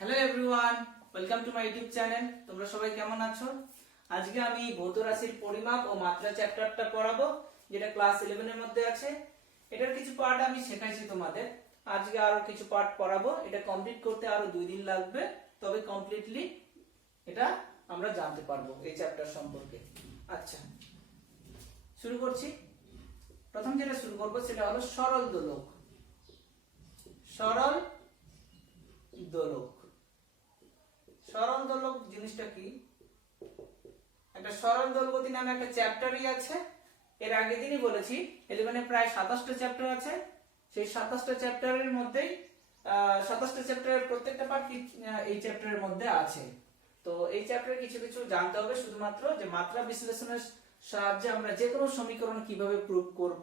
Hello everyone, welcome to my YouTube channel. তোমরা সবাই কেমন আছো? আজকে আমি ভৌত রাশির পরিমাপ ও মাত্রা চ্যাপ্টারটা পড়াবো, যেটা ক্লাস 11 এর মধ্যে আছে। এটার কিছু পার্ট আমি শেখাইছি তোমাদের, আজকে আরো কিছু পার্ট পড়াবো। এটা কমপ্লিট করতে আরো 2 দিন লাগবে, তবে কমপ্লিটলি এটা আমরা জানতে পারবো এই চ্যাপ্টার সম্পর্কে। আচ্ছা, শুরু করছি। প্রথম যেটা শুরু করবো সেটা হলো সরল দোলক। সরল দোলক, সরল দোলক জিনিসটা কি? একটা সরল দোলগতি নামে একটা চ্যাপ্টারই আছে। এর আগের দিনই বলেছি 11 প্রায় 27টা চ্যাপ্টার আছে। সেই 27টা চ্যাপ্টারের মধ্যেই 27টা চ্যাপ্টারের প্রত্যেকটা পার্ট এই চ্যাপ্টারের মধ্যে আছে। তো এই চ্যাপ্টারে কিছু কিছু জানতে হবে, শুধুমাত্র যে মাত্রা বিশ্লেষণের সাহায্যে আমরা যে কোনো সমীকরণ কিভাবে প্রুভ করব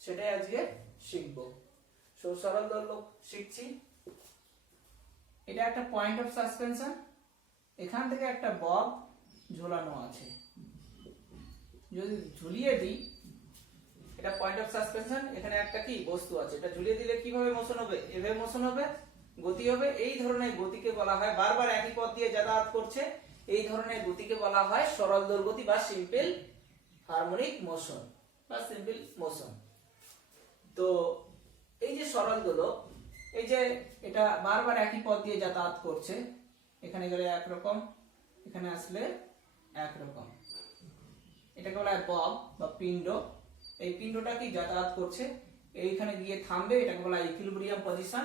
সেটাই আজকে শিখব। সরল দোলক শিখছি। এটা একটা পয়েন্ট অফ সাসপেনশন, এখান থেকে একটা বব ঝোলানো আছে। যদি ঝুলিয়ে দিই, এটা পয়েন্ট অফ সাসপেনশন, এখানে একটা কি বস্তু আছে, এটা ঝুলিয়ে দিলে কিভাবে মোশন হবে? এভাবে মোশন হবে, গতি হবে। এই ধরনের গতিকে বলা হয়, বারবার একই পথ দিয়ে যাতায়াত করছে, এই ধরনের গতিকে বলা হয় সরল দোলগতি বা সিম্পল হারমোনিক মোশন বা সিম্পল মোশন। তো এই যে সরল দোলক, এই যে এটা বারবার একই পথ দিয়ে যাতায়াত করছে, এখানে গেলে একরকম, এখানে আসলে একরকম, এটাকে বলা হয় বব বা পিণ্ড। এই পিণ্ডটা কি যাতায়াত করছে, এইখানে গিয়ে থামবে, এটাকে বলা হয় ইকুইলিব্রিয়াম পজিশন।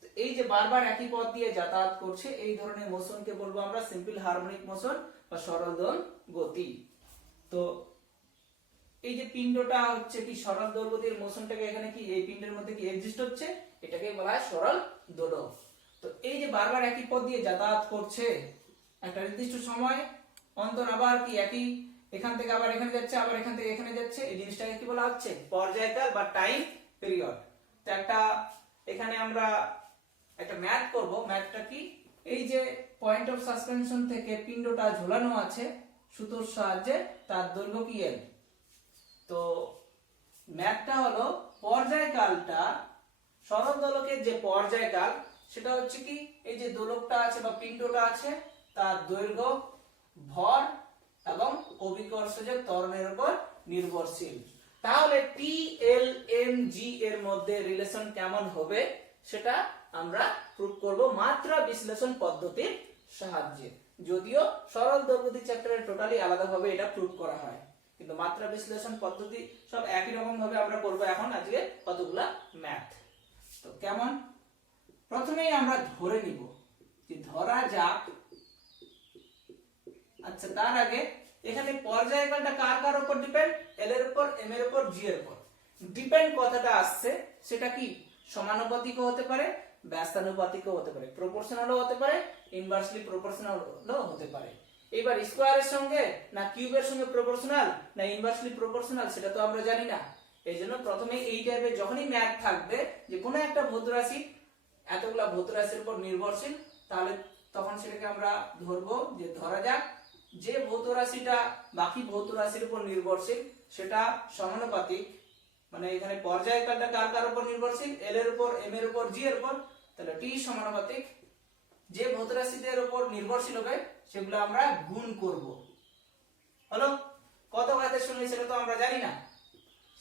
তো এই যে বারবার একই পথ দিয়ে যাতায়াত করছে, এই ধরনের মোশনকে বলবো আমরা সিম্পল হারমোনিক মোশন বা সরল দোল গতি। তো এই যে পিণ্ডটা হচ্ছে কি সরল দোলগতির মোশনটাকে এখানে কি এই পিণ্ডের মধ্যে কি এক্সিস্ট হচ্ছে, এটাকে বলা হয় সরল দোলক। তো এই যে বারবার একই পথ দিয়ে যাতায়াত করছে, একটা নির্দিষ্ট সময় অন্তর আবার কি একই, এখান থেকে আবার এখানে যাচ্ছে, আবার এখান থেকে এখানে যাচ্ছে, এই জিনিসটাকে কি বলা হচ্ছে? পর্যায়কাল বা টাইম পিরিয়ড। তো একটা এখানে আমরা একটা ম্যাথ করব। ম্যাথটা কি? এই যে পয়েন্ট অফ সাসপেনশন থেকে পিণ্ডটা ঝোলানো আছে সুতোর সাহায্যে, তার দৈর্ঘ্য কি L। তো ম্যাথটা হলো পর্যায়কালটা, সরল দোলকের যে পর্যায়কাল সেটা হচ্ছে কি, এই যে দোলকটা আছে বা পিণ্ডটা আছে, তার দৈর্ঘ্য, ভর এবং অভিকর্ষজের ত্বরণের উপর নির্ভরশীল। তাহলে TLMG এর মধ্যে রিলেশন কেমন হবে সেটা আমরা প্রুভ করব মাত্রা বিশ্লেষণ পদ্ধতির সাহায্যে। যদিও সরল দোলগতি চ্যাপ্টারে টোটালি আলাদাভাবে এটা প্রুভ করা হয়, কিন্তু মাত্রা বিশ্লেষণ পদ্ধতি সব একই রকম ভাবে আমরা করব এখন আজকে কতগুলা ম্যাথ। তো কেমন? প্রথমেই আমরা ধরে নিব যে ধরা যাক, আচ্ছা তার আগে এখানে পর্যায়কালটা কার কার উপর ডিপেন্ড? L এর উপর, M এর উপর, G এর উপর। ডিপেন্ড কথাটা আসছে সেটা কি সমানুপাতিকও হতে পারে, ব্যস্তানুপাতিকও হতে পারে, প্রপোর্শনালও হতে পারে, ইনভার্সলি প্রপোর্শনালও হতে পারে। এবার স্কয়ারের সঙ্গে না কিউবের সঙ্গে প্রপোর্শনাল না ইনভার্সলি প্রপোর্শনাল সেটা তো আমরা জানি না। এইজন্য প্রথমে এই টাইপের যখনই ম্যাথ থাকবে যে কোনো একটা ভৌত রাশি এতগুলা ভৌত রাশির উপর নির্ভরশীল, তাহলে তখন সেটাকে আমরা ধরবো যে ধরা যাক যে ভৌত রাশিটা বাকি ভৌত রাশির উপর নির্ভরশীল সেটা সমানুপাতিক, মানে এখানে পর্যায়কালটা কার কার উপর নির্ভরশীল? L এর উপর, M এর উপর, G এর উপর। তাহলে T সমানুপাতিক, যে ভৌত রাশিদের উপর নির্ভরশীল হবে সেগুলো আমরা গুণ করব। হলো? কত ঘাতের সঙ্গে সেটা তো আমরা জানি না,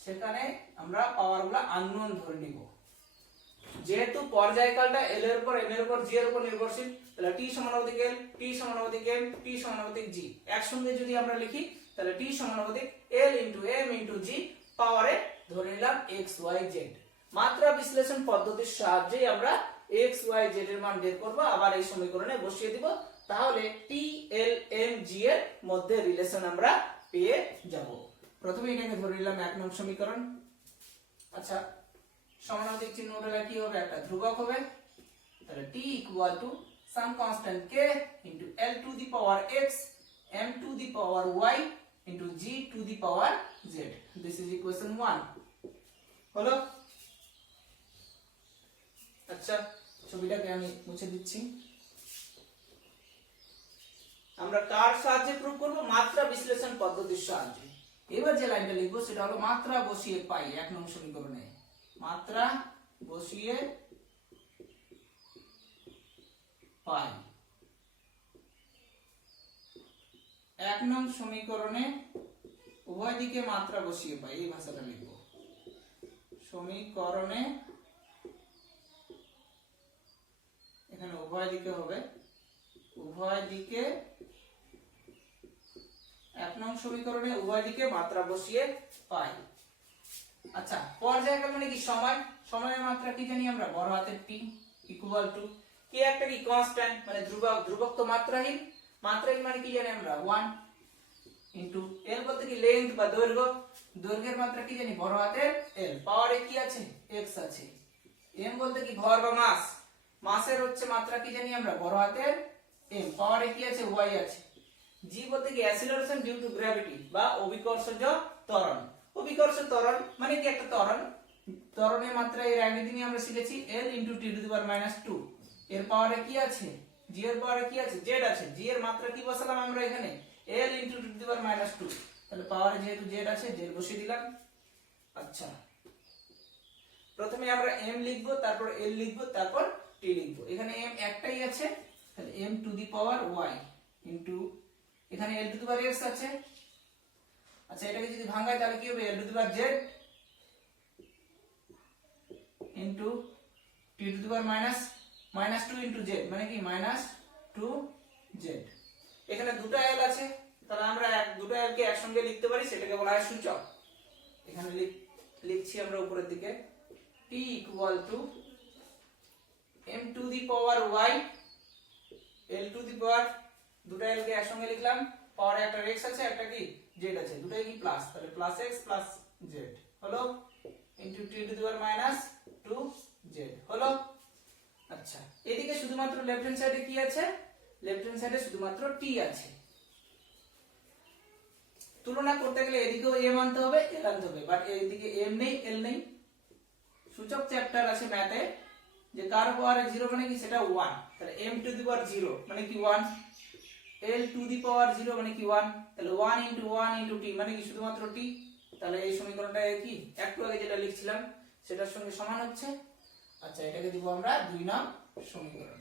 সেখানে আমরা পাওয়ারগুলো আননোন ধরে নিব। যেহেতু পর্যায়কালটা L এর উপর, M এর উপর, G এর উপর নির্ভরশীল, তাহলে T সমানুপাতিক L, T সমানুপাতিক M, T সমানুপাতিক G একসঙ্গে যদি আমরা লিখি, তাহলে T সমানুপাতিক L * M * G পাওয়ারে ধরে নিলাম x y z। মাত্রা বিশ্লেষণ পদ্ধতির সাহায্যে আমরা x y z এর মান বের করব, আবার এই সমীকরণে বসিয়ে দিব, তাহলে TLMG এর মধ্যে রিলেশন আমরা পেয়ে যাব। প্রথমে এটাকে ধরে নিলাম 1 নং সমীকরণ। আচ্ছা, সমানুপাতিক চিহ্নটা কি হবে? একটা ধ্রুবক হবে। তাহলে T = some constant k * L to the power x M to the power y * G to the power z. This is equation 1. হলো? আচ্ছা, ছবিটাকে আমি মুছে দিচ্ছি। আমরা কার সাহায্যে প্রুভ করব? মাত্রা বিশ্লেষণ পদ্ধতির সাহায্যে। এবার যে লাইনটা লিখবো সেটা হলো মাত্রা বসিয়ে পাই 1 নং সমীকরণে। মাত্রা বসিয়ে পাই। 1 নং সমীকরণে উভয় দিকে মাত্রা বসিয়ে পাই, এই ভাষাটা লিখব। সমীকরণে এখানে উভয় দিকে হবে, উভয় দিকে 1 নং সমীকরণে উভয় দিকে মাত্রা বসিয়ে পাই। আচ্ছা, পর্যায়কাল মানে কি? সময়। সময়ের মাত্রা কি জানি আমরা? বড় হাতের টি ইকুয়াল টু কে একটা কি কনস্ট্যান্ট মানে ধ্রুবক, ধ্রুবক তো মাত্রাহীন, মাত্রাহীন মানে কি জানি আমরা? 1 ইনটু এল বলতে কি লেন্থ বা দৈর্ঘ্য, দৈর্ঘ্যের মাত্রা কি জানি? বড় হাতের এল। পাওয়ারে কি আছে? x আছে। এম বলতে কি ভর বা মাস, মাসের হচ্ছে মাত্রা কি জানি আমরা? বড় হাতের এম। পাওয়ারে কি আছে? y আছে। জি বলতে কি অ্যাসিলারেশন ডিউ টু গ্র্যাভিটি বা অভিকর্ষজ ত্বরণ। অভিকর্ষ ত্বরণ মানে কি একটা ত্বরণ, ত্বরণের মাত্রা এর আগের দিনই আমরা শিখেছি l * 10⁻²। এর পাওয়ারে কি আছে? g এর পাওয়ারে কি আছে? z আছে। g এর মাত্রা কি বসালাম আমরা এখানে? l * 10⁻²। তাহলে পাওয়ারে যেহেতু z আছে, z বসিয়ে দিলাম। আচ্ছা, প্রথমে আমরা m লিখব, তারপর l লিখব, তারপর t লিখব। এখানে m একটাই আছে, তাহলে m to the power y into এখানে l to the power x আছে। আচ্ছা, এটাকে যদি ভাঙাই তাহলে কি হবে? l to the power z into t to the power -2 into z মানে কি -2z। এখানে দুটো l আছে, তাহলে আমরা দুটো l কে একসঙ্গে লিখতে পারি, সেটাকে বলা হয় সূচক। এখানে লিখছি আমরা উপরের দিকে t equal to m to the power y l to the power, দুটো l কে একসঙ্গে লিখলাম, পাওয়ারে একটা x আছে, একটা কি z আছে, দুটোই কি প্লাস, তাহলে প্লাস x প্লাস z হলো into t to the power -2z হলো। আচ্ছা, এদিকে শুধুমাত্র লেফট হ্যান্ড সাইডে কি আছে? লেফট হ্যান্ড সাইডে শুধুমাত্র t আছে। তুলনা করতে গেলে এদিকেও m আনতে হবে, l আনতে হবে, বাট এইদিকে m নেই, l নেই। সূচক চ্যাপ্টার আছে ম্যাথে, যে কার পাওয়ারে 0 মানে কি? সেটা 1। তাহলে m টু দি পাওয়ার 0 মানে কি 1, l টু দি পাওয়ার 0 মানে কি 1, তাহলে 1 ইনটু 1 ইনটু t মানে কি শুধুমাত্র t। তাহলে এই সমীকরণটা কি একটু আগে যেটা লিখছিলাম সেটার সঙ্গে সমান হচ্ছে। আচ্ছা, এটাকে দিব আমরা 2 নং সমীকরণ।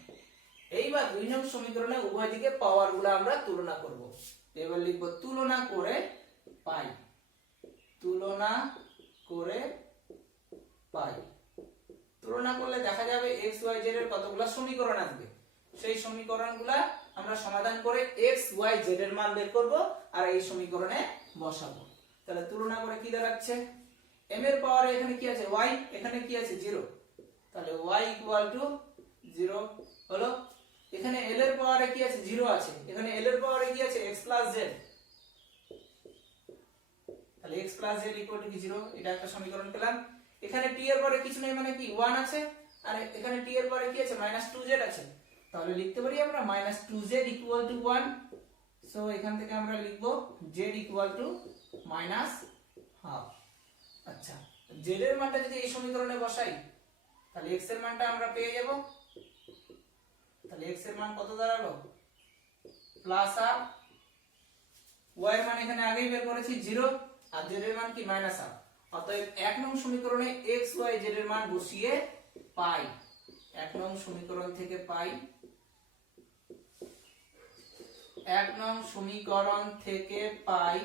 এইবার 2 নং সমীকরণে উভয় দিকে পাওয়ারগুলো আমরা তুলনা করব। এবার লিখব তুলনা করে পাই, তুলনা করে পাই। তুলনা করলে দেখা যাবে x y z এর কতগুলো সমীকরণ আসবে, সেই সমীকরণগুলো আমরা সমাধান করে x y z এর মান বের করব আর এই সমীকরণে বসাবো। তাহলে তুলনা করে কি দাঁড়াচ্ছে? m এর পাওয়ারে এখানে কি আছে? y, এখানে কি আছে? 0, তাহলে y ইকুয়াল টু 0 হলো। এখানে l এর পাওয়ারে কি আছে? 0 আছে, এখানে l এর পাওয়ারে কি আছে? x প্লাস z, তাহলে x plus z equal to কি 0, এটা একটা সমীকরণ পেলাম। এখানে t এর পরে কিছু নেই মানে কি 1 আছে, আর এখানে t এর পরে কি আছে? -2z আছে, তাহলে লিখতে পারি আমরা -2z ইকুয়াল টু 1। সো এখান থেকে আমরা লিখব z ইকুয়াল টু -হাফ। আচ্ছা, z এর মানটা যদি এই সমীকরণে বসাই তাহলে x এর মানটা আমরা পেয়ে যাব। তাহলে x এর মান কত দাঁড়ালো? +হাফ। y এর মান এখানে আগেই বের করেছি 0, আর z এর মান কি? -হাফ। অতএব 1 নং সমীকরণে x y z এর মান বসিয়ে পাই, 1 নং সমীকরণ থেকে পাই, 1 নং সমীকরণ থেকে পাই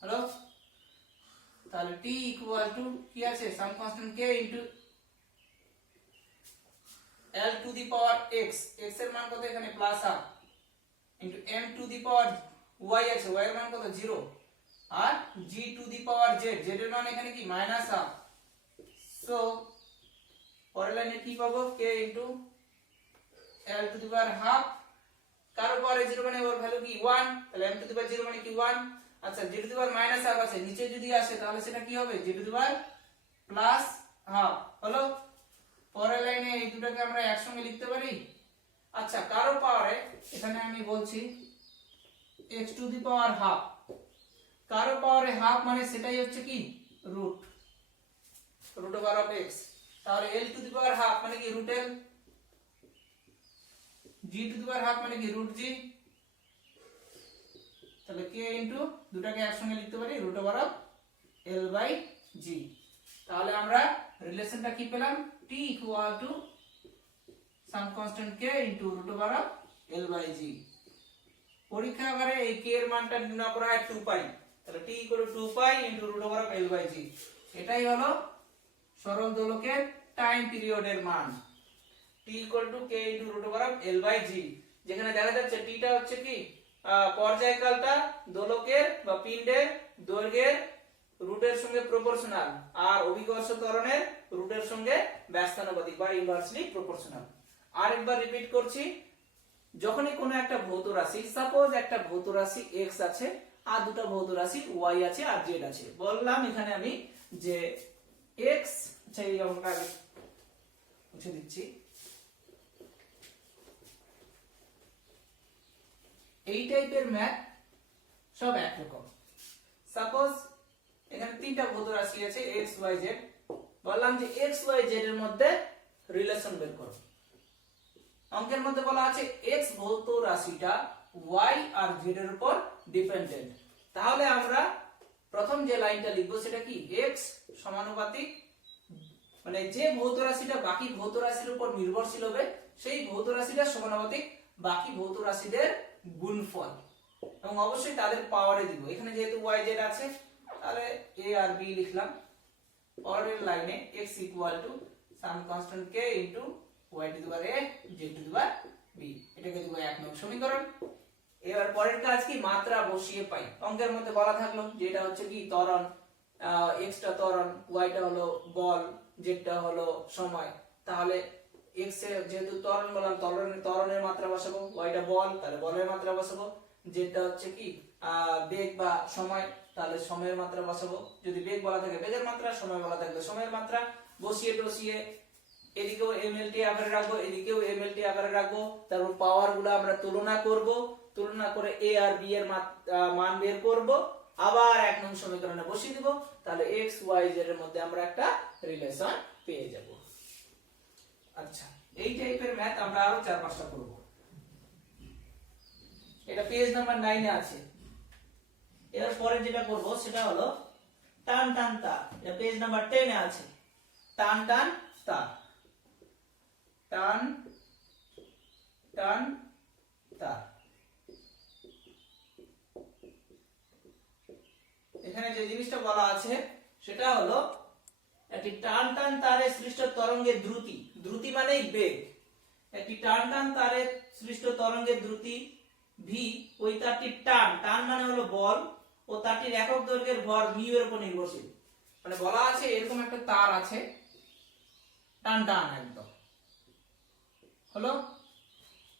হ্যালো। তাহলে t ইকুয়াল টু কি আছে? Some constant k into l to the power x, x এর মান কত এখানে? +Half into m to the power y আছে, y এর মান কত? 0, আর g to the power z, z এর মান এখানে কি? -হাফ। সো পরের লাইনে কি পাবো? k into l to the power half, কার পাওয়ারে 0 মানে ওর ভ্যালু কি? 1, তাহলে m টু দি পাওয়ার 0 মানে কি 1। আচ্ছা, z two the power -half আছে, নিচে যদি আসে তাহলে সেটা কি হবে? z two the power +half হলো। পরের লাইনে এই দুটোকে আমরা একসঙ্গে লিখতে পারি। আচ্ছা, কারো পাওয়ারে এখানে আমি বলছি x to the power half, কারো পাওয়ারে হাফ মানে সেটাই হচ্ছে কি? Root over of x। তাহলে l to the power half মানে কি? √l, g to the power half মানে কি? √g। তাহলে k ইনটু দুটাকে একসঙ্গে লিখতে পারি √l/g। তাহলে আমরা রিলেশনটা কি পেলাম, t equal to some constant k into root over of l by g। পরীক্ষাগারে এই k এর মানটা নির্ণয় করা হয় 2 পাই, তাহলে t equal to 2 pi into root over of l by g। এটাই হলো সরল দোলকের টাইম পিরিয়ডের মান, t equal to k into root over of l by g। যেখানে দেখা যাচ্ছে t টা হচ্ছে কি পর্যায়কালটা দোলকের বা পিণ্ডের দৈর্ঘ্যের রুটের সঙ্গে প্রপোর্শনাল, আর অভিকর্ষ ত্বরণের রুটের সঙ্গে ব্যস্তানুপাতিক বা ইনভার্সলি প্রপোর্শনাল। আরেকবার রিপিট করছি, যখনই কোনো একটা ভৌত রাশি, সাপোজ একটা ভৌত রাশি x আছে আর দুটো ভৌত রাশি y আছে আর z আছে, বললাম এখানে আমি যে x, আচ্ছা এই অঙ্কটা আগে মুছে দিচ্ছি। এই টাইপের ম্যাথ সব একরকম। সাপোজ এখানে তিনটা ভৌত রাশি আছে x y z, বললাম যে x y z এর মধ্যে রিলেশন বের করো। অঙ্কের মধ্যে বলা আছে x ভৌত রাশিটা y আর z এর উপর ডিপেন্ডেন্ট। তাহলে আমরা প্রথম যে লাইনটা লিখবো সেটা কি, x সমানুপাতিক, মানে যে ভৌত রাশিটা বাকি ভৌত রাশির উপর নির্ভরশীল হবে সেই ভৌত রাশিটা সমানুপাতিক বাকি ভৌত রাশিদের গুণফল, এবং অবশ্যই তাদের পাওয়ারে দিব। এখানে যেহেতু y z আছে তাহলে a আর b লিখলাম। পরের লাইনে x equal to some constant k into y two the power a z two the power b, এটাকে দিব 1 নং সমীকরণ। এবার পরের কাজ কি, মাত্রা বসিয়ে পাই। অঙ্কের মধ্যে বলা থাকলো যে এটা হচ্ছে কি ত্বরণ, x টা ত্বরণ, y টা হলো বল, z টা হলো সময়। তাহলে x এর যেহেতু ত্বরণ বললাম, ত্বরণের মাত্রা বসাবো, y টা বল তাহলে বলের মাত্রা বসাবো, z টা হচ্ছে কি বেগ বা সময়, তাহলে সময়ের মাত্রা বসাবো। যদি বেগ বলা থাকে বেগের মাত্রা, সময় বলা থাকলে সময়ের মাত্রা বসিয়ে টসিয়ে এদিকেও mlt আকারে রাখবো, এদিকেও mlt আকারে রাখবো। তারপর পাওয়ার গুলো আমরা তুলনা করব, তুলনা করে a আর b এর মান বের করব, আবার 1 নং সমীকরণে বসিয়ে দিব। তাহলে x y z এর মধ্যে আমরা একটা রিলেশন পেয়ে যাব। আচ্ছা, এই টাইপের ম্যাথ আমরা আরো 4-5টা করব। এটা পেজ নাম্বার 9 এ আছে। এর পরে যেটা করব সেটা হলো টান টান তার। এটা পেজ নাম্বার 10 এ আছে। টান টান তার, টান টান তার। এখানে যে জিনিসটা বলা আছে সেটা হলো একটি টান টান তারে সৃষ্ট তরঙ্গের দ্রুতি, দ্রুতি মানেই বেগ। একটি টান টান তারে সৃষ্ট তরঙ্গের দ্রুতি v, ওই তারটির টান, টান মানে হলো বল, ও তারটির একক দৈর্ঘ্যের ভর মিউ এর উপর নির্ভরশীল। মানে বলা আছে এরকম একটা তার আছে, টান টান একদম হলো,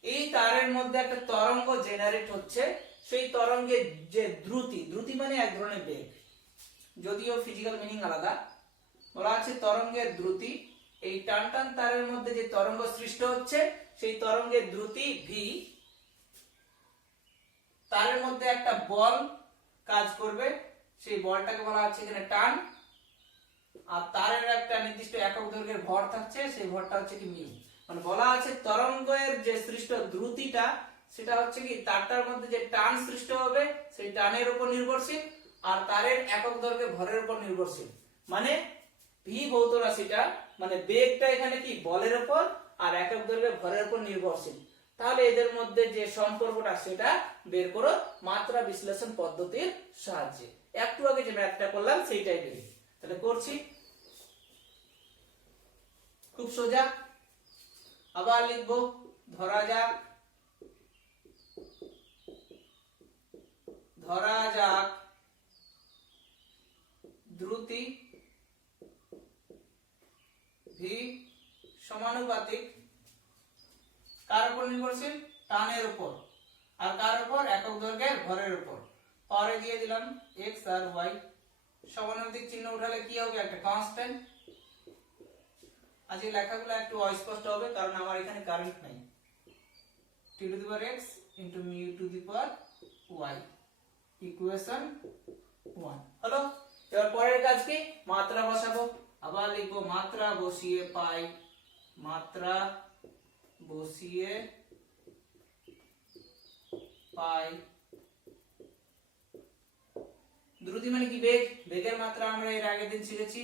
এই তারের মধ্যে একটা তরঙ্গ জেনারেট হচ্ছে, সেই তরঙ্গের যে দ্রুতি, দ্রুতি মানে এক ধরনের বেগ, যদিও ফিজিক্যাল মিনিং আলাদা। বলা আছে তরঙ্গের দ্রুতি, এই টান টান তারের মধ্যে যে তরঙ্গ সৃষ্ট হচ্ছে সেই তরঙ্গের দ্রুতি v, তারের মধ্যে একটা বল কাজ করবে, সেই বলটাকে বলা হচ্ছে এখানে টান, আর তারের একটা নির্দিষ্ট একক দৈর্ঘ্যের ভর থাকছে, সেই ভরটা হচ্ছে কি মিউ। মানে বলা আছে তরঙ্গের যে সৃষ্ট দ্রুতিটা সেটা হচ্ছে কি তারটার মধ্যে যে টান সৃষ্ট হবে সেই টানের উপর নির্ভরশীল, আর তারের একক দৈর্ঘ্যের ভরের উপর নির্ভরশীল। মানে v ভৌত রাশিটা মানে বেগটা এখানে কি বলের উপর আর একক দৈর্ঘ্যের ভরের উপর নির্ভরশীল। তাহলে এদের মধ্যে যে সম্পর্কটা সেটা বের করো মাত্রা বিশ্লেষণ পদ্ধতির সাহায্যে। একটু আগে যে ম্যাথটা করলাম সেইটাই বের। তাহলে করছি, খুব সোজা। আবার লিখবো, ধরা যাক দ্রুতি v সমানুপাতিক কার উপর নির্ভরশীল, টানের উপর, আর কার উপর, একক দৈর্ঘ্যের ভরের উপর। পরে দিয়ে দিলাম x আর y, সমানুপাতিক চিহ্ন উঠালে কি হবে, একটা কনস্ট্যান্ট। আজকে লেখাগুলো একটু অস্পষ্ট হবে কারণ আমার এখানে কারেন্ট নাই। t to the power x into mu two the power y, equation 1 হলো। এবার পরের কাজ কি, মাত্রা বসাবো। আবার লিখবো মাত্রা বসিয়ে পাই, মাত্রা বসিয়ে পাই। দ্রুতি মানে কি বেগ, বেগের মাত্রা আমরা এর আগের দিন শিখেছি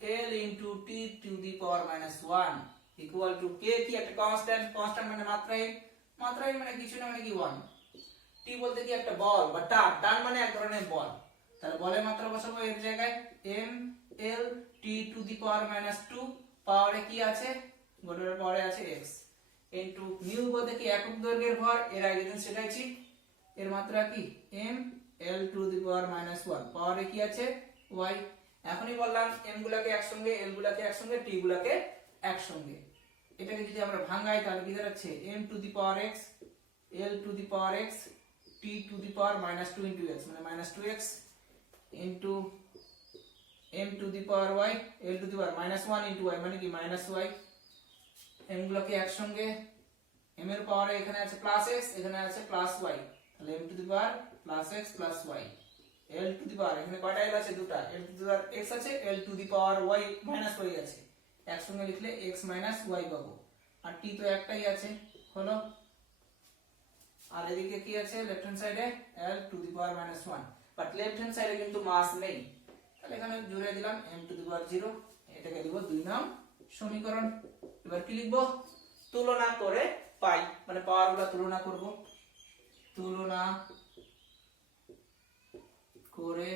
l into t to the power minus 1 equal to k কি একটা কনস্ট্যান্ট, কনস্ট্যান্ট মানে মাত্রাহীন, মাত্রাহীন মানে কিছু না মানে কি 1, t বলতে কি একটা বল বা টান, টান মানে এক ধরনের বল, তাহলে বলের মাত্রা বসাবো এর জায়গায় m l t to the power minus 2 পাওয়ারে কি আছে, গোটার পাওয়ারে আছে x ইনটু মিউ বলতে কি একক দৈর্ঘ্যের ভর, এর আগে দিন শেখাইছি, এর মাত্রা কি m l to the power minus 1 পাওয়ারে কি আছে y, এখনই বললাম m গুলাকে একসঙ্গে, l গুলাকে একসঙ্গে, t গুলাকে একসঙ্গে, এটাকে যদি আমরা ভাঙাই তাহলে কি দাঁড়াচ্ছে m to the power x l to the power x t to the power minus 2 into x মানে minus 2x into m to the power y l to the power minus 1 into y মানে কি minus y, m গুলোকে একসঙ্গে, m এর পাওয়ারে এখানে আছে plus x এখানে আছে প্লাস y, তাহলে m to the power plus x plus y, l to the power এখানে কয়টা l আছে দুটো, l to the power x আছে, l to the power y minus y আছে, একসঙ্গে লিখলে x minus y পাবো, আর t তো একটাই আছে হলো, আর এদিকে কি আছে লেফট হ্যান্ড সাইডে l to the power minus 1, but left hand সাইডে কিন্তু মাস নেই, তাহলে এখানে জুড়ে দিলাম m to the power 0, এটাকে দিব 2 নং সমীকরণ। এবার কি লিখব, তুলনা করে পাই মানে পাওয়ারগুলো তুলনা করব, তুলনা করে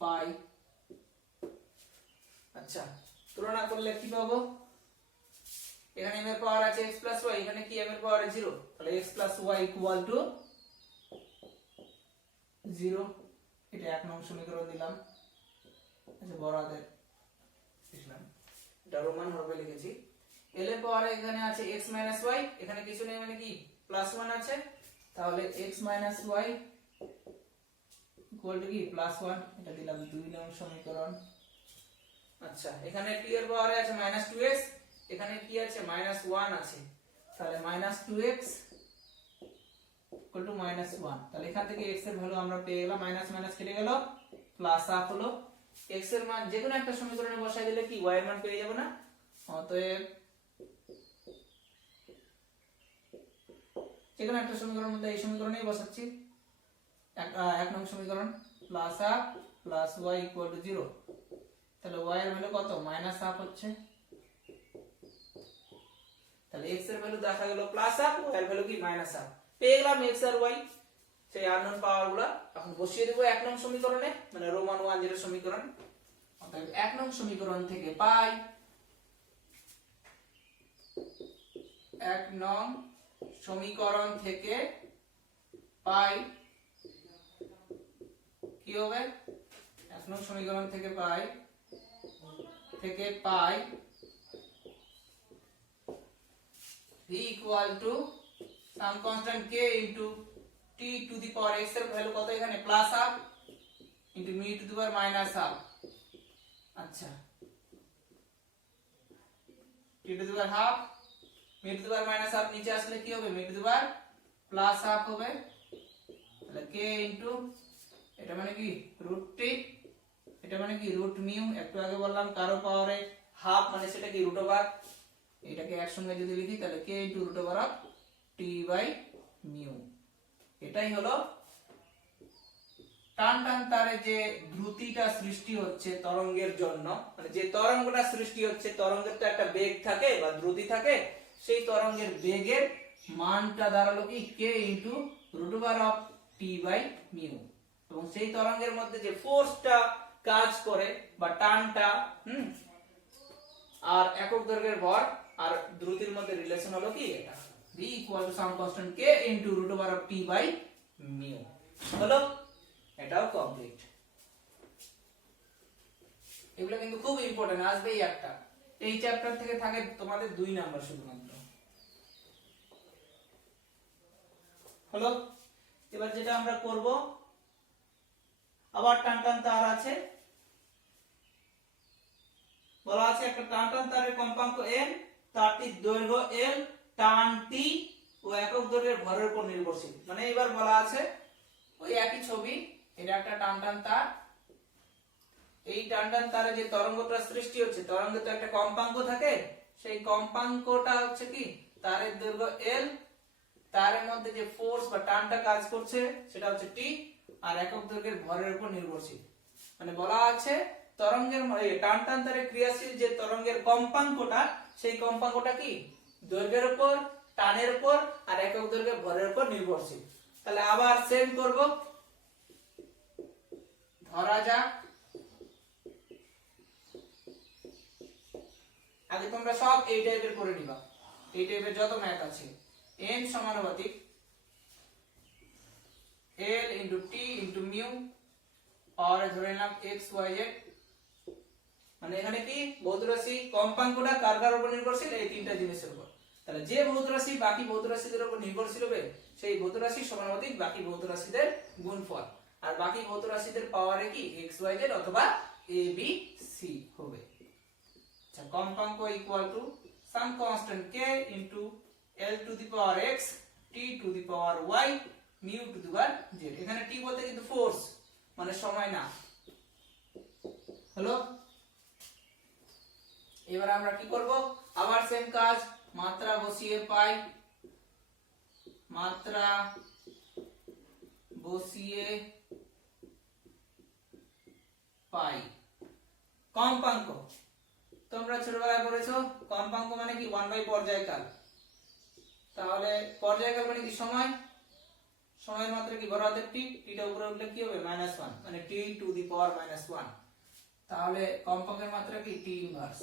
পাই, আচ্ছা তুলনা করলে কি পাবো, এখানে m এর পাওয়ার আছে x plus y, এখানে কি m এর পাওয়ার 0, তাহলে x plus y equal to 0, এটা এক নং সমীকরণ দিলাম, আচ্ছা বড় হাতের লিখলাম, এটা রোমান হরফে লিখেছি, l এর পাওয়ারে এখানে আছে x minus y, এখানে কিছু নেই মানে কি প্লাস 1 আছে, তাহলে x minus y equal to কি প্লাস 1, এটা দিলাম 2 নং সমীকরণ। আচ্ছা এখানে t এর পাওয়ারে আছে minus 2x, এখানে কি আছে minus 1 আছে, তাহলে minus 2x equal to minus 1, তাহলে এখান থেকে x এর ভ্যালু আমরা পেয়ে গেলাম, মাইনাস মাইনাস কেটে গেল, প্লাস হাফ হলো, x এর মান যে কোনো একটা সমীকরণে বসাই দিলে কি y এর মান পেয়ে যাব না, অতএব যে কোনো একটা সমীকরণের মধ্যে এই সমীকরণেই বসাচ্ছি, এক নং সমীকরণ plus half plus y equal to 0, তাহলে y এর ভ্যালু কত মাইনাস হাফ হচ্ছে, তাহলে x এর ভ্যালু দেখা গেল প্লাস হাফ, y এর ভ্যালু কি মাইনাস হাফ, পেয়ে গেলাম x আর y, সেই আননোন পাওয়ারগুলো এখন বসিয়ে দেব এক নং সমীকরণে মানে রোমান 10 সমীকরণ, অতএব এক নং সমীকরণ থেকে পাই, এক নং সমীকরণ থেকে পাই কি হবে, এক নং সমীকরণ থেকে পাই v equal to some constant k into t to the power x এর ভ্যালু কত, এখানে plus half into mu to the power minus half, আচ্ছা t to the power half mu to the power minus half নিচে আসলে কি হবে mu to the power plus half হবে, তাহলে k into এটা মানে কি রুট t, এটা মানে কি রুট মিউ, একটু আগে বললাম কারো পাওয়ারে হাফ মানে সেটা কি রুট ওভার, এটাকে একসঙ্গে যদি লিখি তাহলে k into root over of t by mu, এটাই হলো টান টান তারে যে দ্রুতিটা সৃষ্টি হচ্ছে তরঙ্গের জন্য, মানে যে তরঙ্গটা সৃষ্টি হচ্ছে তরঙ্গের তো একটা বেগ থাকে বা দ্রুতি থাকে, সেই তরঙ্গের বেগের মানটা দাঁড়ালো কি k into root over of t by mu, এবং সেই তরঙ্গের মধ্যে যে ফোর্সটা কাজ করে বা টানটা আর একক দৈর্ঘ্যের ভর আর দ্রুতির মধ্যে রিলেশন হলো কি এটা v equal to some constant k into root over of t by mu, হলো এটাও কমপ্লিট। এগুলো কিন্তু খুব ইম্পর্টেন্ট, আসবেই একটা, এই চ্যাপ্টার থেকে থাকে তোমাদের 2 নাম্বার শুধুমাত্র, হলো। এবার যেটা আমরা করব, আবার টান টান তার আছে, বলা আছে একটা টান টান তারের কম্পাঙ্ক n, তারটির দৈর্ঘ্য l, টান t ও একক দৈর্ঘ্যের ভরের উপর নির্ভরশীল, মানে এবার বলা আছে ওই একই ছবি, এটা একটা টান টান তার, এই টান টান তারে যে তরঙ্গটা সৃষ্টি হচ্ছে তরঙ্গে তো একটা কম্পাঙ্ক থাকে, সেই কম্পাঙ্কটা হচ্ছে কি তারের দৈর্ঘ্য l, তারের মধ্যে যে ফোর্স বা টানটা কাজ করছে সেটা হচ্ছে t, আর একক দৈর্ঘ্যের ভরের উপর নির্ভরশীল, মানে বলা আছে তরঙ্গের টানটান্তরে ক্রিয়াশীল যে তরঙ্গের কম্পাঙ্কটা, সেই কম্পাঙ্কটা কি দৈর্ঘ্যের উপর, টানের উপর আর একক দৈর্ঘ্যের ভরের উপর নির্ভরশীল। তাহলে আবার সেম করব। ধরা যাক আগে তোমরা সব এই টাইপের করে নিবা, এই টাইপের যত ম্যাথ আছে। n সমানুপাতিক l into t into mu পাওয়ারে ধরে নিলাম x y z, মানে এখানে কি ভৌত রাশি কম্পাঙ্কটা কার কার উপর নির্ভরশীল, এই তিনটা জিনিসের উপর। তাহলে যে ভৌত রাশি বাকি ভৌত রাশিদের উপর নির্ভরশীল হবে, সেই ভৌত রাশি সমানুপাতিক বাকি ভৌত রাশিদের গুণফল। আর বাকি ভৌত রাশিদের পাওয়ারে কি x y z অথবা a b c হবে। আচ্ছা, কম্পাঙ্ক equal to some constant k into l to the power x t to the power y mu two the power z। এখানে t বলতে কিন্তু ফোর্স, মানে সময় না। হলো, এবার আমরা কি করব, আবার সেম কাজ, মাত্রা বসিয়ে পাই, মাত্রা বসিয়ে পাই। কম্পাঙ্ক তোমরা ছোটবেলায় পড়েছো, কম্পাঙ্ক মানে কি 1/, পর্যায়কাল। তাহলে পর্যায়কাল মানে কি সময়, সময়ের মাত্রা কি বড় হাতের টি, টিটা উপরে উঠলে কি হবে -1, মানে t টু দি পাওয়ার -1। তাহলে কম্পাঙ্কের মাত্রা কি t ইনভার্স।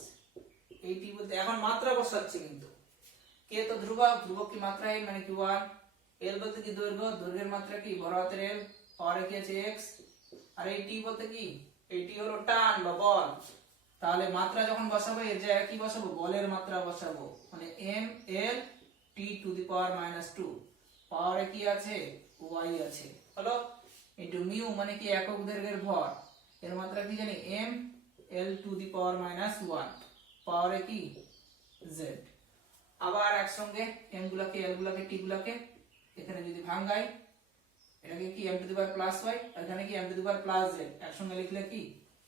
এই টি বলতে এখন মাত্রা বসাচ্ছি, কিন্তু কে তো ধ্রুবক, ধ্রুবক কি মাত্রা n মানে কি 1, l বলতে কি দৈর্ঘ্য, দৈর্ঘ্যের মাত্রা কি বড় হাতের l, পাওয়ারে কি আছে x, আর এই টি বলতে কি, এই টি হলো টান বা বল। তাহলে মাত্রা যখন বসাবো এর জায়গায় কি বসাবো, বলের মাত্রা বসাবো, মানে m l t to the power -2, পাওয়ারে কি আছে y আছে, হলো, ইনটু মিউ মানে কি একক দৈর্ঘ্যের ভর, এর মাত্রা কি জানি m l টু দি পাওয়ার -1, পাওয়ারে কি z। আবার একসঙ্গে m গুলাকে l গুলাকে t গুলাকে এখানে যদি ভাঙাই, এটাকে কি m to the power +y, আর এখানে কি m to the power +z, একসঙ্গে লিখলে কি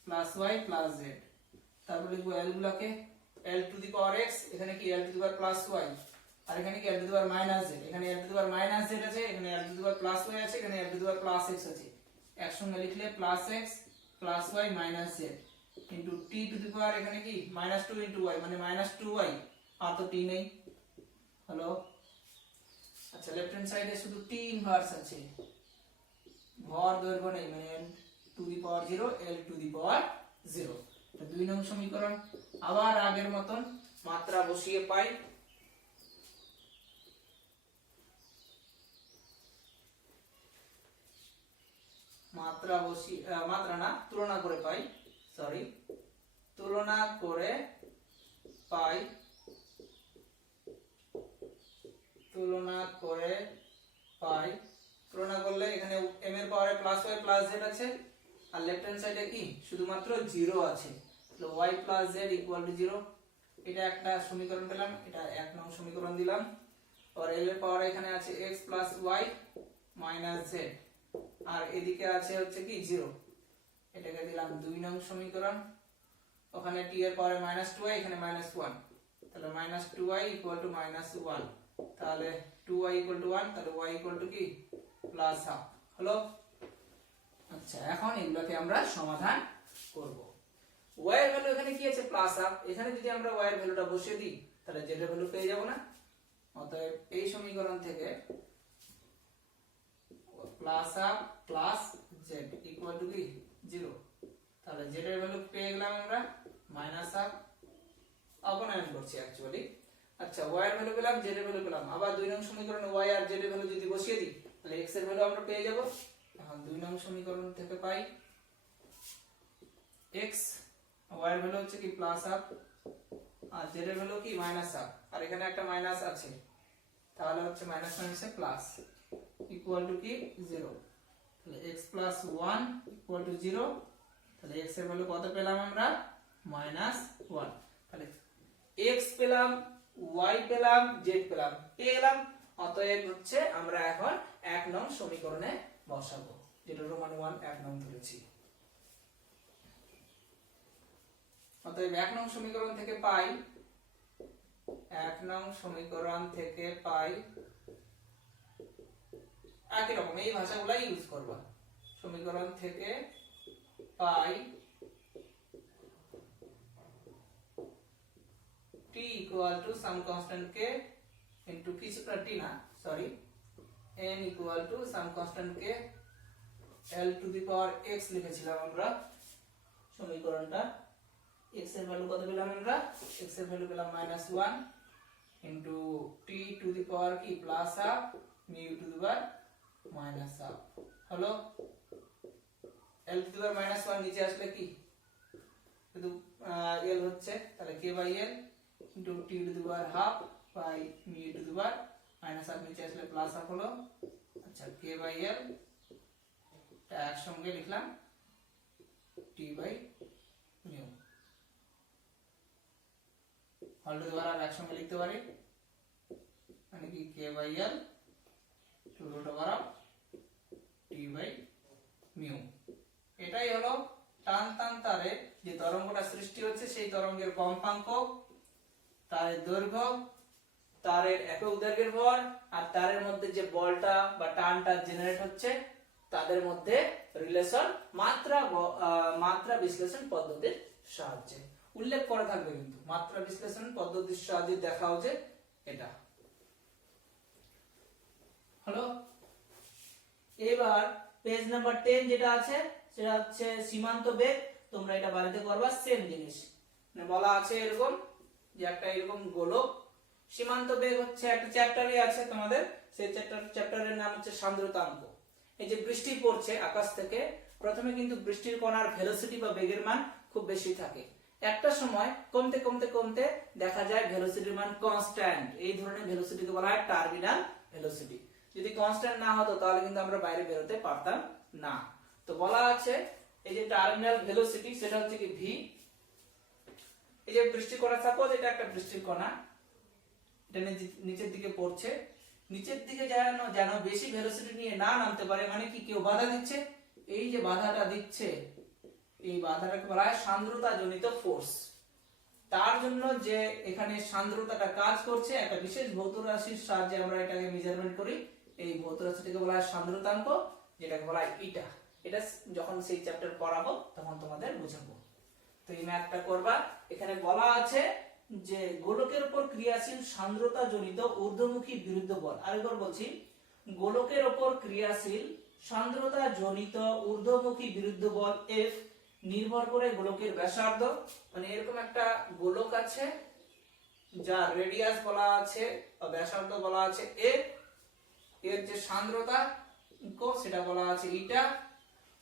+y +z। তারপর লিখবো l গুলাকে l to the power x, এখানে কি l to the power +y, আর এখানে কি l to the power -z, এখানে l to the power -z আছে, এখানে l to the power +y আছে, এখানে l to the power +x আছে। একসঙ্গে লিখলে +x +y -z into t to the power, এখানে কি -2 ইনটু y, মানে -2y, আর তো t নেই। হলো, আচ্ছা, লেফট হ্যান্ড সাইডে শুধু t ইনভার্স আছে, ভর দৈর্ঘ্য নেই, মানে n to the power 0 l to the power 0। এটা 2 নং সমীকরণ। আবার আগের মতন মাত্রা বসিয়ে পাই, মাত্রা বসিয়ে মাত্রা না তুলনা করে পাই, সরি, তুলনা করে পাই, তুলনা করে পাই। তুলনা করলে এখানে m এর পাওয়ারে +y +z আছে, আর লেফট হ্যান্ড সাইডে কি শুধুমাত্র 0 আছে, তাহলে y + z = 0। এটা একটা সমীকরণ পেলাম, এটা 1 নং সমীকরণ দিলাম। আর l এর পাওয়ারে এখানে আছে x + y - z, আর এদিকে আছে হচ্ছে কি 0, এটাকে দিলাম 2 নং সমীকরণ। ওখানে t এর পাওয়ারে -2y, এখানে -1, তাহলে -2y = -1, তাহলে 2y = 1, তাহলে y = কি +half। হলো, আচ্ছা, এখন এগুলোকে আমরা সমাধান করব। y এর ভ্যালু এখানে কি আছে +half, এখানে যদি আমরা y এর ভ্যালুটা বসিয়ে দিই তাহলে z এর ভ্যালু পেয়ে যাব না। অতএব এই সমীকরণ থেকে +half + z = কি 0, তাহলে z এর ভ্যালু পেয়ে গেলাম আমরা -half, অপনয়ন করছি অ্যাকচুয়ালি। আচ্ছা, y এর ভ্যালু পেলাম, z এর ভ্যালু পেলাম। আবার 2 নং সমীকরণে y আর z এর ভ্যালু যদি বসিয়ে দিই তাহলে x এর ভ্যালু আমরা পেয়ে যাব। এখন 2 নং সমীকরণ থেকে পাই x, y এর ভ্যালু হচ্ছে কি +half, আর z এর ভ্যালু কি -half, আর এখানে একটা মাইনাস আছে, তাহলে হচ্ছে মাইনাস মাইনাসে প্লাস ইকুয়াল টু কি 0। তাহলে x + 1 = 0, তাহলে x এর ভ্যালু কত পেলাম আমরা -1। তাহলে x পেলাম, y পেলাম, z পেলাম, পেয়ে গেলাম। অতএব হচ্ছে আমরা এখন 1 নং সমীকরণে বসাবো, যেটা রোমান 1 1 নং ধরেছি। অতএব 1 নং সমীকরণ থেকে পাই, 1 নং সমীকরণ থেকে পাই, একই রকম এই ভাষাগুলাই ইউজ করবা। সমীকরণ থেকে পাই t equal to some constant k into কিছুটা t না sorry n equal to some constant k l to the power x লিখেছিলাম আমরা সমীকরণটা। x এর ভ্যালু কত পেলাম আমরা? x এর ভ্যালু পেলাম -1 into t to the power কি plus half mu to the power minus half হলো। l to the power -1 নিচে আসলে কি শুধু l হচ্ছে, তাহলে k by l into t to the power half by mu to the power minus half, নিচে আসলে প্লাস হাফ হলো। আচ্ছা k বাই l টা একসঙ্গে লিখলাম t বাই mu হল টু দি পাওয়ার একসঙ্গে লিখতে পারি, মানে কি k by l to root over of t by mu। এটাই হলো টান টান তারে যে তরঙ্গটা সৃষ্টি হচ্ছে সেই তরঙ্গের কম্পাঙ্ক, তারের দৈর্ঘ্য, তারের একক দৈর্ঘ্যের ভর আর তারের মধ্যে যে বলটা বা টানটা জেনারেট হচ্ছে তাদের মধ্যে রিলেশন মাত্রা বিশ্লেষণ পদ্ধতির সাহায্যে উল্লেখ করা থাকবে, কিন্তু মাত্রা বিশ্লেষণ পদ্ধতির সাহায্যে দেখাও যে এটা হলো। এবার পেজ নাম্বার 10 যেটা আছে সেটা হচ্ছে সীমান্ত বেগ। তোমরা এটা বাড়িতে করবা সেম জিনিস, মানে বলা আছে এরকম যে একটা এরকম গোলক, সীমান্ত বেগ হচ্ছে একটা চ্যাপ্টারই আছে তোমাদের, সেই চ্যাপ্টারের নাম হচ্ছে সান্দ্রতাঙ্ক। এই যে বৃষ্টি পড়ছে আকাশ থেকে, প্রথমে কিন্তু বৃষ্টির কণার ভেলোসিটি বা বেগের মান খুব বেশি থাকে, একটা সময় কমতে কমতে কমতে দেখা যায় ভেলোসিটির মান কনস্ট্যান্ট। এই ধরনের ভেলোসিটিকে বলা হয় টার্মিনাল ভেলোসিটি। যদি কনস্ট্যান্ট না হতো তাহলে কিন্তু আমরা বাইরে বের হতে পারতাম না। তো বলা আছে এই যে টার্মিনাল ভেলোসিটি সেটা হচ্ছে কি v। এই যে বৃষ্টির কণা, সাপোজ এটা একটা বৃষ্টির কণা, এটা নিচের দিকে পড়ছে, নিচের দিকে যেন বেশি ভেলোসিটি নিয়ে না নামতে পারে, মানে কি কেউ বাধা দিচ্ছে, এই যে বাধাটা দিচ্ছে এই বাধাটাকে বলা হয় সান্দ্রতা জনিত ফোর্স। তার জন্য যে এখানে সান্দ্রতাটা কাজ করছে একটা বিশেষ ভৌত রাশির সাহায্যে আমরা এটাকে মেজারমেন্ট করি, এই ভৌত রাশিটাকে বলা হয় সান্দ্রতাঙ্ক, যেটাকে বলা হয় ইটা। এটা যখন সেই চ্যাপ্টার পড়াবো তখন তোমাদের বুঝাবো। তো এই ম্যাথটা করবা। এখানে বলা আছে যে গোলকের উপর ক্রিয়াশীল সান্দ্রতা জনিত ঊর্ধ্বমুখী বিরুদ্ধ বল। আরেকবার বলছি, গোলকের উপর ক্রিয়াশীল সান্দ্রতা জনিত ঊর্ধ্বমুখী বিরুদ্ধ বল F নির্ভর করে গোলকের ব্যাসার্ধ, মানে এরকম একটা গোলক আছে যার রেডিয়াস বলা আছে বা ব্যাসার্ধ বলা আছে a, এর যে সান্দ্রতা সেটা বলা আছে ইটা,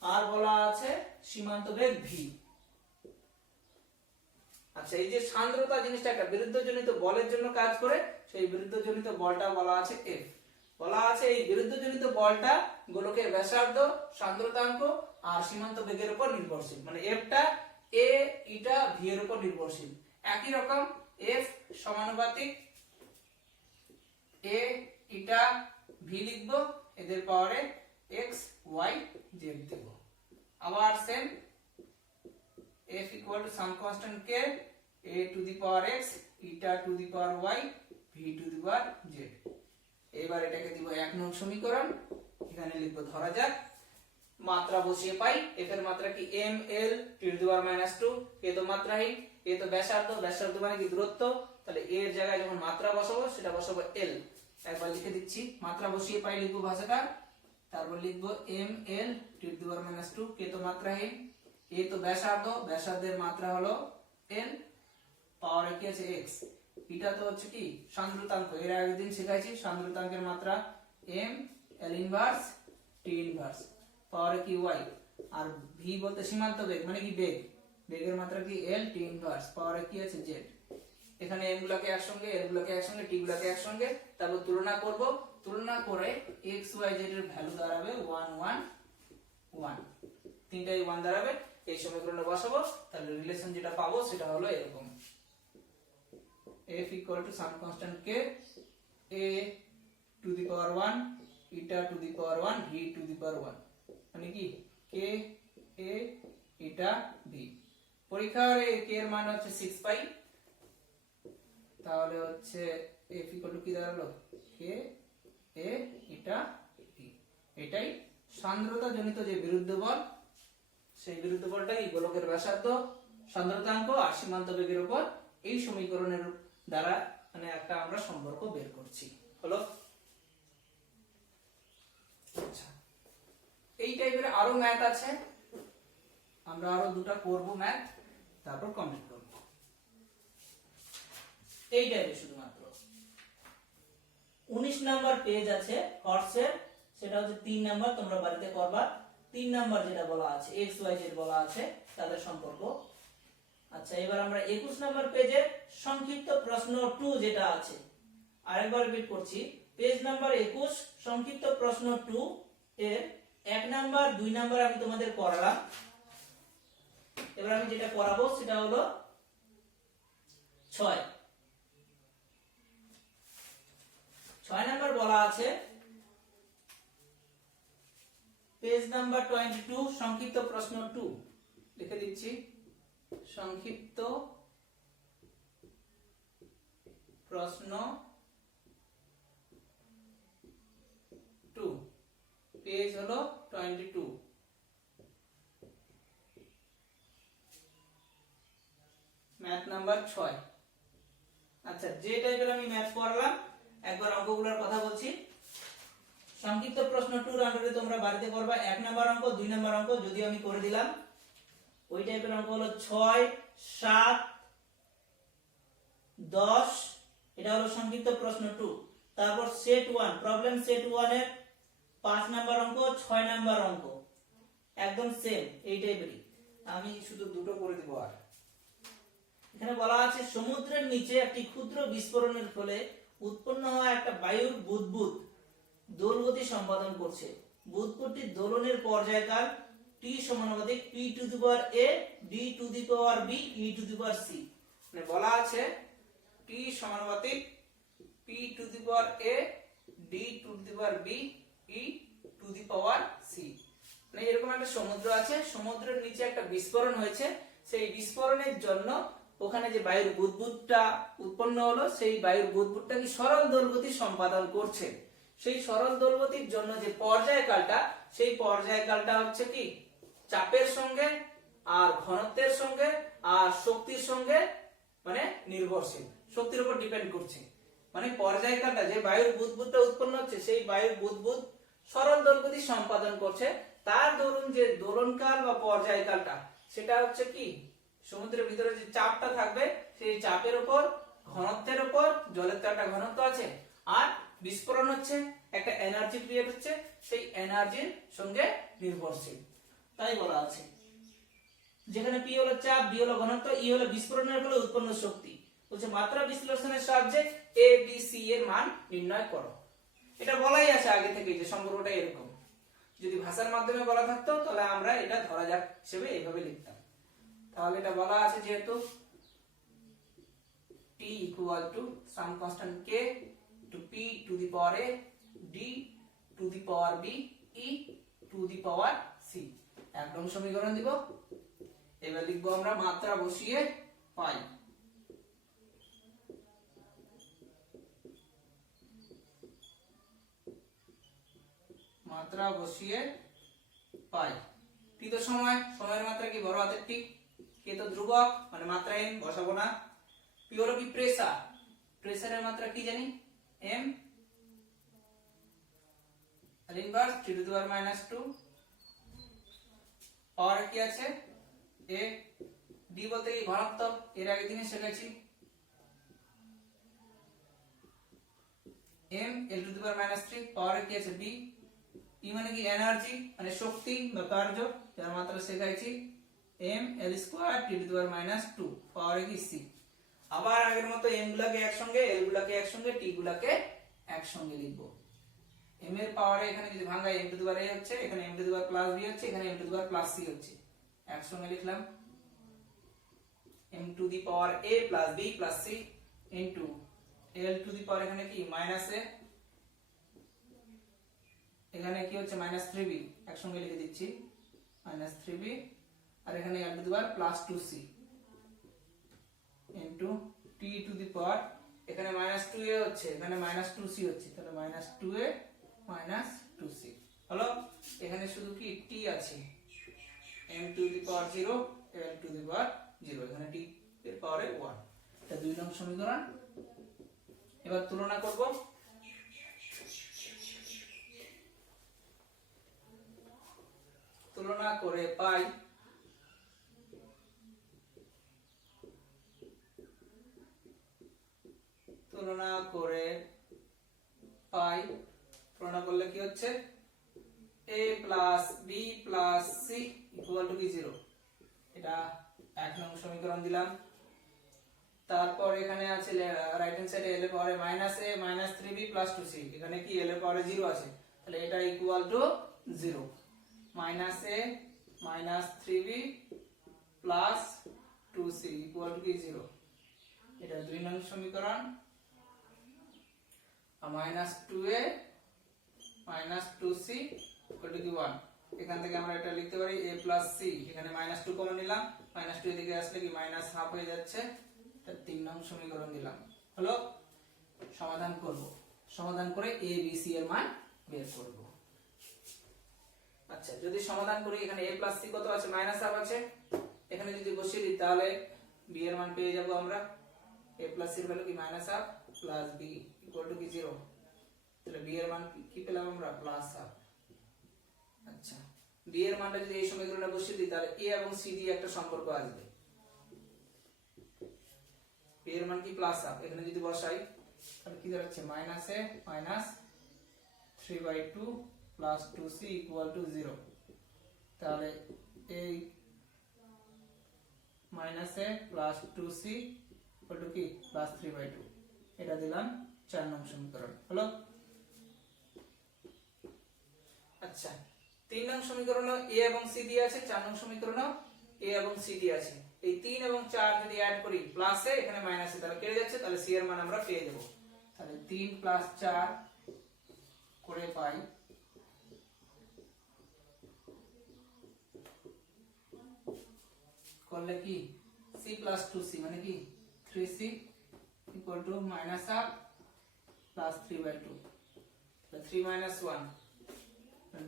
আর বলা আছে সীমান্ত বেগ v। আচ্ছা এই যে সান্দ্রতা জিনিসটা একটা বিরুদ্ধজনিত বলের জন্য কাজ করে, সেই বিরুদ্ধজনিত বলটা বলা আছে F। বলা আছে এই বিরুদ্ধজনিত বলটা গোলকের ব্যাসার্ধ, সান্দ্রতাঙ্ক আর সীমান্ত বেগের উপর নির্ভরশীল, মানে F টা a ইটা v এর উপর নির্ভরশীল। একই রকম F সমানুপাতিক a ইটা v লিখবো, এদের পাওয়ারে x y z দেব। আবার same F equal to some constant k a to the power x eta to the power y v to the power z। এবার এটাকে দিব 1 নং সমীকরণ। এখানে লিখব ধরা যাক মাত্রা বসিয়ে পাই। f এর মাত্রা কি m l t to the power -2, k তো মাত্রাহীন, a তো ব্যাসার্ধ, ব্যাসার্ধ মানে কি দূরত্ব, তাহলে a এর জায়গায় যখন মাত্রা বসাবো সেটা বসাবো l। একবার লিখে দিচ্ছি, মাত্রা বসিয়ে পাই লিখব ভাষাটা, তারপর লিখব m l t to the power -2, k তো মাত্রাহীন, a তো ব্যাসার্ধ, ব্যাসার্ধের মাত্রা হলো l, পাওয়ারে কি আছে x, এটা তো হচ্ছে কি সান্দ্রতাঙ্ক, এর আগের দিন শিখাইছি সান্দ্রতাঙ্কের মাত্রা m l inverse t inverse, পাওয়ারে কি y, আর v বলতে সীমান্ত বেগ মানে কি বেগ, বেগের মাত্রা কি l t ইনভার্স, পাওয়ারে কি আছে z। এখানে m গুলোকে একসঙ্গে, l গুলোকে একসঙ্গে, t গুলোকে একসঙ্গে, তারপর তুলনা করব, তুলনা করে x y z এর ভ্যালু দাঁড়াবে 1 1 1, তিনটাই 1 দাঁড়াবে। এই সমীকরণে বসাবো, তাহলে রিলেশন যেটা পাবো সেটা হলো এরকম, f equal to some constant k a to the power 1 eta to the power 1 v to the power 1, মানে কি k a eta v। পরীক্ষার k এর মান হচ্ছে 6 পাই, তাহলে হচ্ছে f equal to কি দাঁড়ালো k a eta v। এটাই সান্দ্রতা জনিত যে বিরুদ্ধ বল সেই বিরুদ্ধ বলটা কি গোলকের ব্যাসার্ধ সান্দ্রতাঙ্ক আর সীমান্ত বেগের উপর এই সমীকরণের দ্বারা মানে একটা আমরা সম্পর্ক বের করছি। হলো? আচ্ছা, এই টাইপের আরো ম্যাথ আছে, আমরা আরো দুটো করব ম্যাথ, তারপর কমপ্লিট করব। এই টাইপের শুধুমাত্র 19 নাম্বার পেজ আছে হর্সের, সেটা হচ্ছে 3 নাম্বার, তোমরা বাড়িতে করবা। 3 নাম্বার যেটা বলা আছে এক্স ওয়াই জেড বলা আছে তাদের সম্পর্ক। আচ্ছা, এবার আমরা 21 নাম্বার পেজে সংক্ষিপ্ত প্রশ্ন 2 যেটা আছে, আরেকবার রিপিট করছি, পেজ নাম্বার 21 সংক্ষিপ্ত প্রশ্ন 2 এর 1 নাম্বার 2 নাম্বার আমি তোমাদের করালাম। এবার আমি যেটা করাবো সেটা হলো 6 নাম্বার বলা আছে পেজ নাম্বার 22 সংক্ষিপ্ত প্রশ্ন 2, লিখে দিচ্ছি সংক্ষিপ্ত প্রশ্ন 2, পেজ হলো 22, ম্যাথ নাম্বার 6। আচ্ছা, যে টাইপের আমি ম্যাথ করলাম একবার অঙ্কগুলোর কথা বলছি। সংক্ষিপ্ত প্রশ্ন 2 আন্ডারে তোমরা বাড়িতে করবা 1 নাম্বার অঙ্ক 2 নাম্বার অঙ্ক, যদি আমি করে দিলাম ওই টাইপের অঙ্ক হলো 6, 7, 10, এটা হলো সংক্ষিপ্ত প্রশ্ন 2। তারপর সেট 1 প্রবলেম সেট 1 এর 5 নাম্বার অঙ্ক 6 নাম্বার অঙ্ক একদম সেম এই টাইপেরই, আমি শুধু দুটো করে দিব। আর এখানে বলা আছে সমুদ্রের নিচে একটি ক্ষুদ্র বিস্ফোরণের ফলে উৎপন্ন হওয়া একটা বায়ুর বুদবুদ দোলগতি সম্পাদন করছে। বুদবুদটির দোলনের পর্যায়কাল t সমানুপাতিক p two the power a d two the power b e two the power c। মানে বলা আছে t সমানুপাতিক p two the power a d two the power b e two the power c। মানে এরকম একটা সমুদ্র আছে, সমুদ্রের নিচে একটা বিস্ফোরণ হয়েছে, সেই বিস্ফোরণের জন্য ওখানে যে বায়ুর বুদবুদটা উৎপন্ন হলো সেই বায়ুর বুদবুদটা কি সরল দোলগতি সম্পাদন করছে। সেই সরল দোলগতির জন্য যে পর্যায়কালটা, সেই পর্যায়কালটা হচ্ছে কি চাপের সঙ্গে আর ঘনত্বের সঙ্গে আর শক্তির সঙ্গে মানে নির্ভরশীল, শক্তির উপর ডিপেন্ড করছে। মানে পর্যায়কালটা যে বায়ুর বুদবুদটা উৎপন্ন হচ্ছে সেই বায়ুর বুদবুদ সরল দোলগতি সম্পাদন করছে, তার দরুন যে দোলনকাল বা পর্যায়কালটা সেটা হচ্ছে কি সমুদ্রের ভিতরে যে চাপটা থাকবে সেই চাপের উপর ঘনত্বের উপর, জলের তো একটা ঘনত্ব আছে, আর বিস্ফোরণ হচ্ছে একটা এনার্জি ক্রিয়েট হচ্ছে, সেই এনার্জির সঙ্গে নির্ভরশীল। তাই বলা আছে যেখানে p হলো চাপ, b হলো ঘনত্ব, e হলো বিস্ফোরণের ফলে উৎপন্ন শক্তি। বলছে মাত্রা বিশ্লেষণের সাহায্যে a b c এর মান নির্ণয় করো। এটা বলাই আছে আগে থেকে যে সম্পর্কটা এরকম, যদি ভাষার মাধ্যমে বলা থাকতো তাহলে আমরা এটা ধরা যাক হিসেবে এইভাবে লিখতাম। তাহলে এটা বলা আছে যেহেতু t equal to some constant k to p to the power a d to the power b e to the power c, একদম সমীকরণ দিব। এবার লিখবো আমরা মাত্রা বসিয়ে পাই, মাত্রা বসিয়ে পাই। টি তো সময়, সময়ের মাত্রা কি বড় হাতের টি, কে তো ধ্রুবক মানে মাত্রা m বসাবো না। পি হলো কি প্রেসার, প্রেসারের মাত্রা কি জানি m আর inverse 3 to the power -2, power কি আছে a, d বলতে কি ঘনত্ব, এর আগে দিনে শিখেছি m l টু দি পাওয়ার -3, পাওয়ার কি আছে b, e মানে কি এনার্জি মানে শক্তি বা কার্য, যার মাত্রা শিখাইছি m l square t to the power -2, power কি c। আবার আগের মতো m গুলাকে একসঙ্গে, l গুলাকে একসঙ্গে, t গুলাকে একসঙ্গে লিখব। m এর পাওয়ারে এখানে যদি ভাঙাই m to the power a হচ্ছে, এখানে m to the power plus b হচ্ছে, এখানে m to the power plus c হচ্ছে, একসঙ্গে লিখলাম m to the power a plus b plus c into l to the power এখানে কি minus a, এখানে কি হচ্ছে -3b, একসঙ্গে লিখে দিচ্ছি -3b, আর এখানে l to the power plus 2c into t to the power এখানে -2a হচ্ছে, এখানে -2c হচ্ছে, তাহলে -2a -2c হলো। এখানে শুধু কি t আছে m to the power 0 l to the power 0, এখানে t এর পাওয়ারে 1। এটা 2 নং সমীকরণ। এবার তুলনা করব। তুলনা করে পাই তুলনা করলে কি হচ্ছে a plus b plus c equal to কি 0, এটা 1 নং সমীকরণ দিলাম। তারপর এখানে আছে রাইট হ্যান্ড সাইডে l এর পাওয়ারে minus a minus 3b plus 2c, এখানে কি l এর পাওয়ারে 0 আছে, তাহলে এটা equal to 0, minus a minus 3b plus 2c equal to কি 0, এটা 2 নং সমীকরণ। Minus 2a minus 2c equal to কি 1, এখান থেকে আমরা এটা লিখতে পারি a প্লাস c, এখানে মাইনাস 2 কমন নিলাম, মাইনাস 2 এদিকে আসলে কি মাইনাস হাফ হয়ে যাচ্ছে, এটা 3 নং সমীকরণ দিলাম। হলো, সমাধান করব। সমাধান করে a b c এর মান বের করব। আচ্ছা, যদি সমাধান করি এখানে a প্লাস c কত আছে, মাইনাস হাফ আছে, এখানে যদি বসিয়ে দিই তাহলে b এর মান পেয়ে যাব আমরা। a প্লাস c এর ভ্যালু কি minus half plus b equal to কি 0, তাহলে b এর মান কি পেলাম আমরা, প্লাস হাফ। আচ্ছা, b এর মানটা যদি এই সমীকরণে বসিয়ে দিই তাহলে a এবং c দিয়ে একটা সম্পর্ক আসবে। b এর মান কি প্লাস হাফ, এখানে যদি বসাই তাহলে কি দাঁড়াচ্ছে, minus a minus 3/2 plus 2c equal to 0, তাহলে এই minus a plus 2c equal to কি প্লাস 3/2, এটা দিলাম 4 নং সমীকরণ। হলো। আচ্ছা, 3 নং সমীকরণ a এবং c দিয়ে আছে, 4 নং সমীকরণ a এবং c দিয়ে আছে। এই 3 এবং 4 যদি অ্যাড করি প্লাস a এখানে মাইনাস a, তাহলে কেটে যাচ্ছে, তাহলে c এর মান আমরা পেয়ে দেব। তাহলে 3 প্লাস 4 করে পাই করলে কি c প্লাস 2c মানে কি 3c equal to minus half plus 3/2, তাহলে 3 মাইনাস 1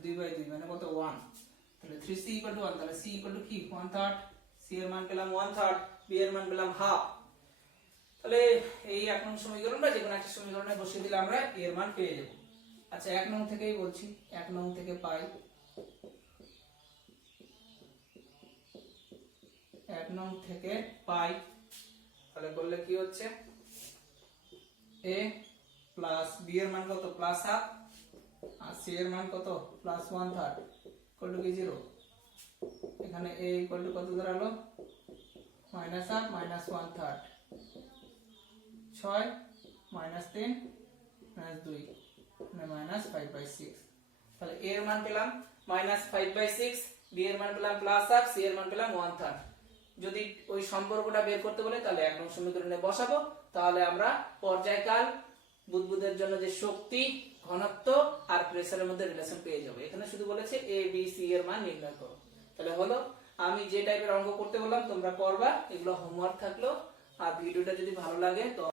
2/2 মানে কত 1, তাহলে 3c ইকুয়াল টু 1, তাহলে c ইকুয়াল টু কি 1/3, c এর মান পেলাম 1/3, b এর মান পেলাম হাফ। তাহলে এই 1 নং সমীকরণটা যে কোনো একটা সমীকরণে বসিয়ে দিলে আমরা এর মান পেয়ে যাব। আচ্ছা, 1 নং থেকেই বলছি, 1 নং থেকে পাই 1 নং থেকে পাই, তাহলে করলে কি হচ্ছে a প্লাস b এর মান কত প্লাস হাফ আর c এর মান কত প্লাস 1/3 ইকুয়াল টু কি 0, এখানে a ইকুয়াল টু কত দাঁড়ালো minus half minus 1/3, 6 minus 3 minus 2 মানে মাইনাস 5/6, তাহলে a এর মান পেলাম মাইনাস 5/6, b এর মান পেলাম প্লাস হাফ, c এর মান পেলাম 1/3। যদি ওই সম্পর্কটা বের করতে বলে তাহলে 1 নং সমীকরণে বসাবো, তাহলে আমরা পর্যায়কাল বুদবুদের জন্য যে শক্তি ঘনত্ব আর প্রেসারের মধ্যে রিলেশন পেয়ে যাবো। এখানে শুধু বলেছে a b c এর মান নির্ণয় করো, তাহলে হলো। আমি যে টাইপের অঙ্ক করতে বললাম তোমরা করবা, এগুলো হোমওয়ার্ক থাকলো। আর ভিডিওটা যদি ভালো লাগে তো